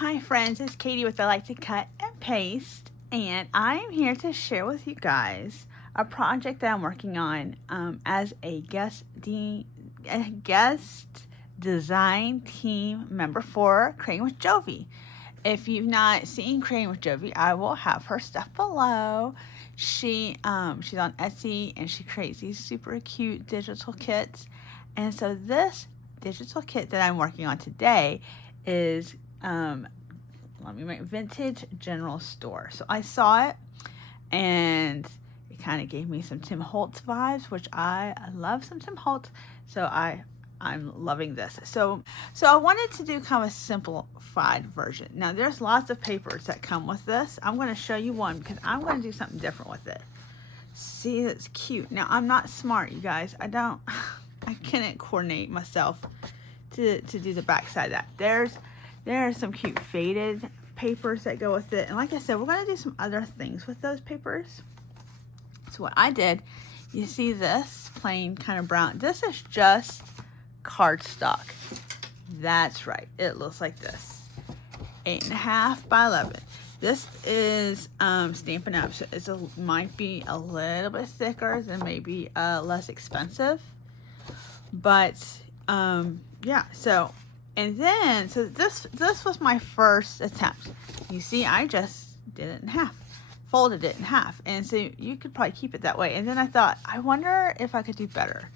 Hi friends, it's Katy with I Like to Cut and Paste, and I am here to share with you guys a project that I'm working on as a guest design team member for Creating with Jovi. If you've not seen Creating with Jovi, I will have her stuff below. She's on Etsy and she creates these super cute digital kits. And so this digital kit that I'm working on today is vintage general store. So I saw it and it kind of gave me some Tim Holtz vibes, which I love some Tim Holtz. So I'm loving this. So I wanted to do kind of a simplified version. Now there's lots of papers that come with this. I'm going to show you one because I'm going to do something different with it. See, it's cute. Now I'm not smart, you guys. I couldn't coordinate myself to do the back side of that. There are some cute faded papers that go with it. And like I said, we're going to do some other things with those papers. So what I did, you see this plain kind of brown. This is just cardstock. That's right. It looks like this. 8.5 by 11. This is Stampin' Up. So it might be a little bit thicker and maybe less expensive. But yeah, so this was my first attempt. You see, I just did it in half, folded it in half, and so you could probably keep it that way. And then I thought, I wonder if I could do better.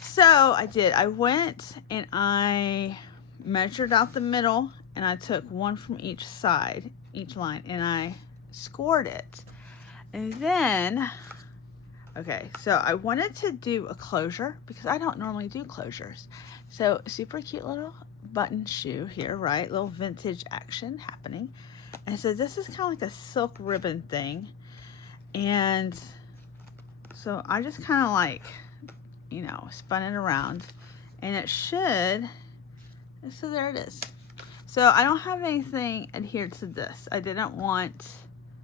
So I did. I went and I measured out the middle, and I took one from each side, each line, and I scored it. And then, okay, so I wanted to do a closure because I don't normally do closures. So super cute little button shoe here, right? Little vintage action happening. And so this is kind of like a silk ribbon thing. And so I just kind of like, spun it around. And it should, so there it is. So I don't have anything adhered to this. I'm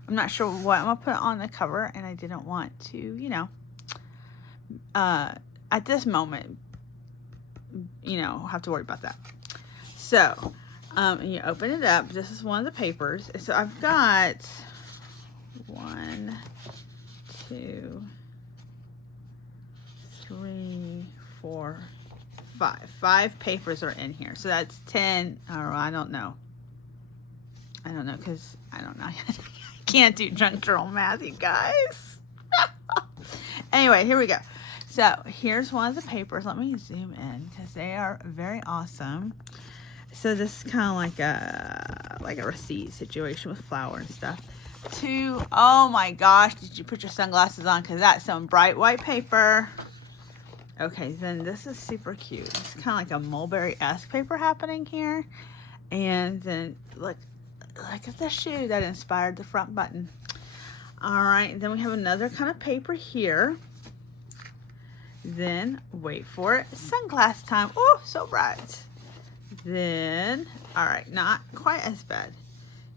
not sure what I'm going to put on the cover. And I didn't want to, at this moment, have to worry about that. So, you open it up. This is one of the papers. So I've got 1, 2, 3, 4, 5. 5 papers are in here. So that's 10. I don't know because I don't know. I can't do junk journal math, you guys. Anyway, here we go. So here's one of the papers. Let me zoom in because they are very awesome. So this is kind of like a receipt situation with flour and stuff. Oh my gosh, did you put your sunglasses on? Because that's some bright white paper. Okay, then this is super cute. It's kind of like a mulberry-esque paper happening here. And then look at the shoe that inspired the front button. All right, then we have another kind of paper here. Then, wait for it, sunglass time. Oh, so bright. Then, all right, not quite as bad.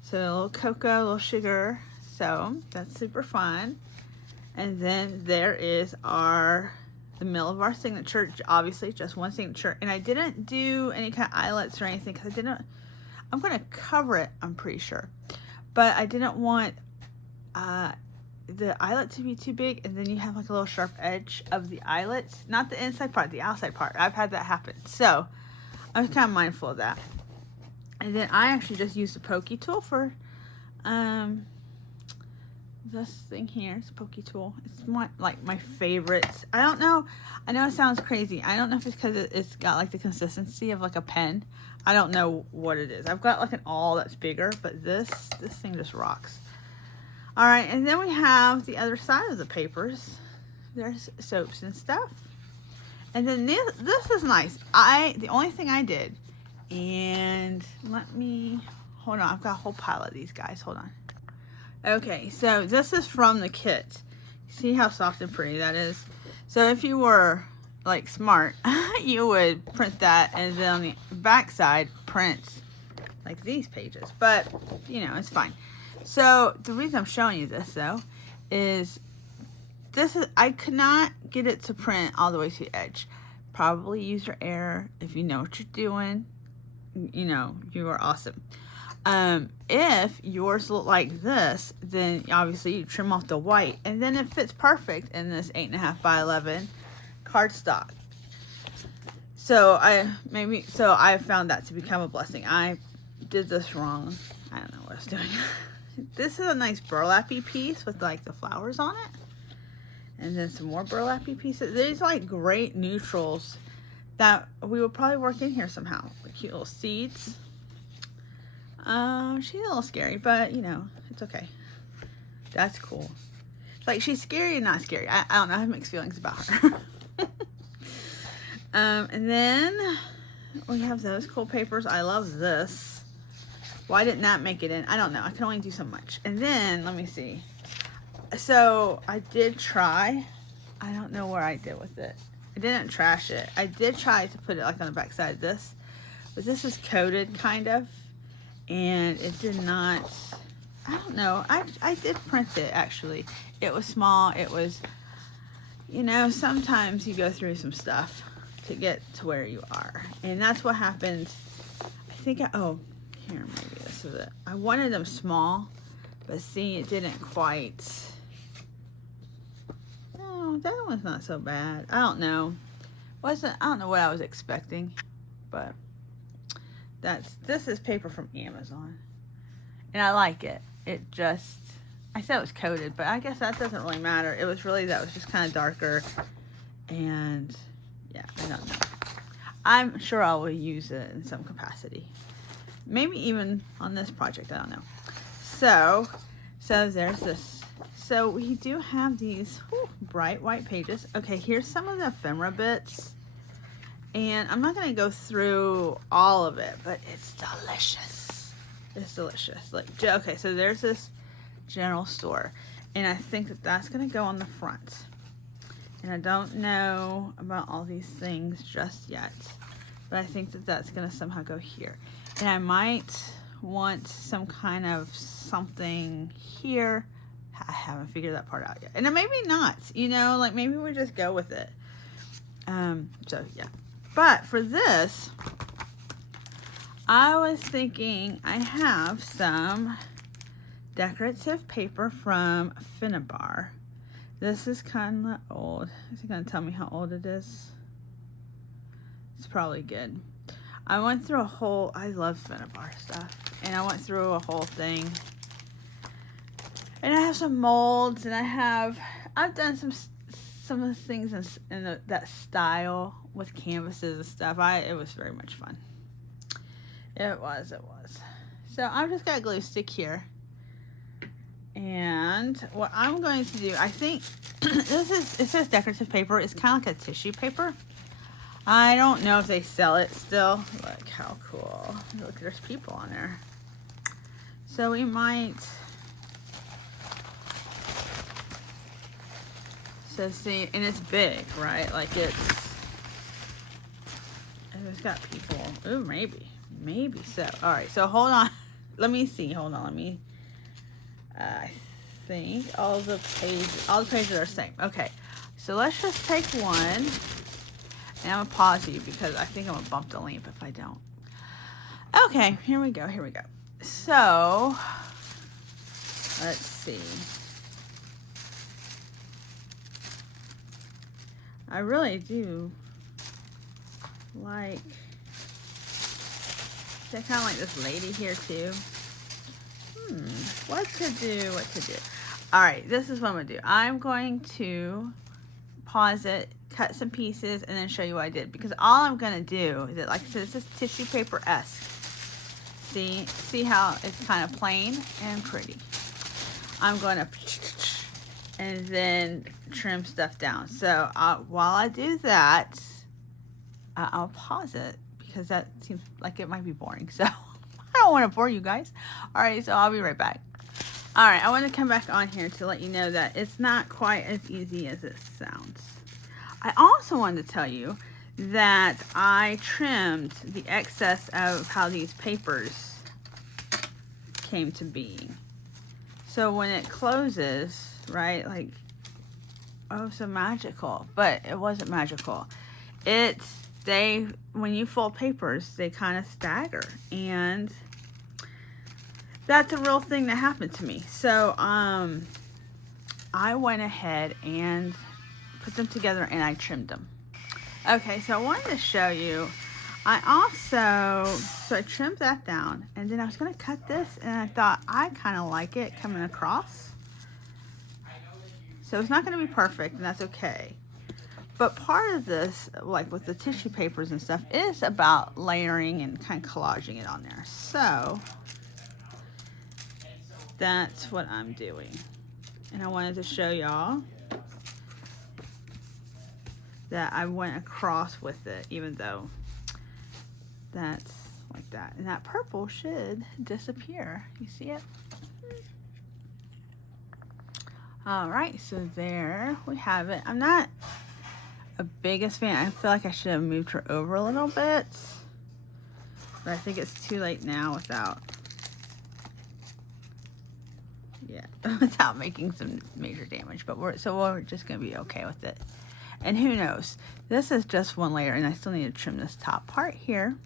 So a little cocoa, a little sugar. So that's super fun. And then there is the middle of our signature. Obviously, just one signature. And I didn't do any kind of eyelets or anything because I'm going to cover it, I'm pretty sure. But I didn't want the eyelet to be too big, and then you have like a little sharp edge of the eyelets, not the inside part, the outside part. I've had that happen, so I was kind of mindful of that. And then I actually just used a pokey tool for this thing here. It's a pokey tool. It's my favorite. I don't know. I know it sounds crazy. I don't know if it's because it's got like the consistency of like a pen. I don't know what it is. I've got like an awl that's bigger, but this thing just rocks. All right, and then we have the other side of the papers. There's soaps and stuff. And then this is nice. The only thing I did, and hold on, I've got a whole pile of these guys. Hold on. Okay, so this is from the kit. See how soft and pretty that is? So if you were like smart, you would print that, and then on the back side print like these pages. But it's fine. So the reason I'm showing you this though is I could not get it to print all the way to the edge. Probably user error. If you know what you're doing, you know, you are awesome. If yours look like this, then obviously you trim off the white, and then it fits perfect in this 8.5 by 11 cardstock. So I found that to become a blessing. I did this wrong. I don't know what I was doing. This is a nice burlappy piece with like the flowers on it. And then some more burlappy pieces. These are like great neutrals that we will probably work in here somehow. The cute little seeds. She's a little scary, but you know, it's okay. That's cool. It's like she's scary and not scary. I don't know. I have mixed feelings about her. And then we have those cool papers. I love this. Why didn't that make it in? I don't know. I can only do so much. And then, let me see. So, I did try. I don't know where I did with it. I didn't trash it. I did try to put it like on the back side of this. But this is coated, kind of. And it did not... I don't know. I did print it, actually. It was small. It was... You know, sometimes you go through some stuff to get to where you are. And that's what happened. I think oh, here, maybe this is it. I wanted them small, but see, it didn't quite. No, that one's not so bad. I don't know. I don't know what I was expecting, but this is paper from Amazon. And I like it. It just, I said it was coated, but I guess that doesn't really matter. It was really, that was just kind of darker. And yeah, I don't know. I'm sure I will use it in some capacity. Maybe even on this project, I don't know. So there's this. So we do have these bright white pages. Okay, here's some of the ephemera bits. And I'm not going to go through all of it, but it's delicious. It's delicious. Like, okay, so there's this general store. And I think that that's going to go on the front. And I don't know about all these things just yet. But I think that that's going to somehow go here. And I might want some kind of something here. I haven't figured that part out yet. And then maybe not. You know, like maybe we just go with it. So, yeah. But for this, I was thinking I have some decorative paper from Finnabar. This is kind of old. Is it going to tell me how old it is? It's probably good. I went through a whole... I love Finnabar stuff. And I went through a whole thing. And I have some molds. And I've done some of the things in that style with canvases and stuff. It was very much fun. It was. So I've just got a glue stick here. And what I'm going to do, I think it says decorative paper. It's kind of like a tissue paper. I don't know if they sell it still. Look how cool. Look, there's people on there. So we might. So see, and it's big, right? Like it's got people. Ooh, maybe so. All right, so hold on. Let me see. Hold on. Let me. I think all the pages are the same. Okay, so let's just take one, and I'm gonna pause you because I think I'm gonna bump the lamp if I don't. Okay, here we go. So let's see. I really do like. I kind of like this lady here too. What to do? All right, this is what I'm gonna do. I'm going to pause it, cut some pieces, and then show you what I did. Because all I'm gonna do is, like I said, this is tissue paper-esque. See how it's kind of plain and pretty. I'm gonna and then trim stuff down. So while I do that, I'll pause it because that seems like it might be boring. So I don't want to bore you guys. All right, so I'll be right back. All right, I want to come back on here to let you know that it's not quite as easy as it sounds. I also wanted to tell you that I trimmed the excess of how these papers came to being. So when it closes, right, like, oh, so magical. But it wasn't magical. It when you fold papers, they kind of stagger, and that's a real thing that happened to me. So I went ahead and put them together and I trimmed them. Okay, so I wanted to show you, so I trimmed that down, and then I was going to cut this, and I thought I kind of like it coming across. So it's not going to be perfect, and that's okay. But part of this, like with the tissue papers and stuff, is about layering and kind of collaging it on there. So that's what I'm doing. And I wanted to show y'all that I went across with it, even though that's like that. And that purple should disappear. You see it? All right, so there we have it. I'm not a biggest fan. I feel like I should have moved her over a little bit, but I think it's too late now without making some major damage. But we're just gonna be okay with it. And who knows, this is just one layer, and I still need to trim this top part here,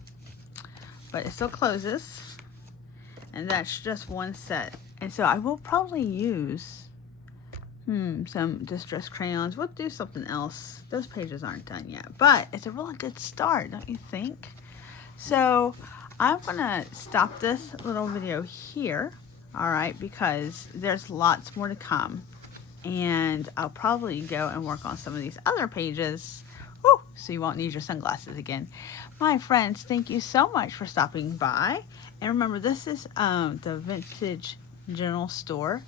but it still closes, and that's just one set. And so I will probably use some distress crayons. We'll do something else. Those pages aren't done yet, but it's a really good start, don't you think? So I'm gonna stop this little video here, all right, because there's lots more to come, and I'll probably go and work on some of these other pages. Whew, so you won't need your sunglasses again. My friends, thank you so much for stopping by, and remember, this is the Vintage General Store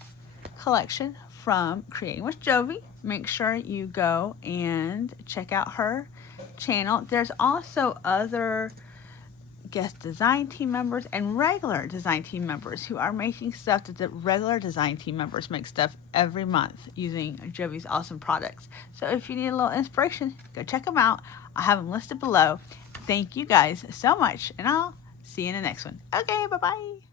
collection from Creating with Jovi. Make sure you go and check out her channel. There's also other guest design team members and regular design team members who are making stuff that the regular design team members make stuff every month using Jovi's awesome products. So if you need a little inspiration, go check them out. I'll have them listed below. Thank you guys so much, and I'll see you in the next one. Okay, bye-bye.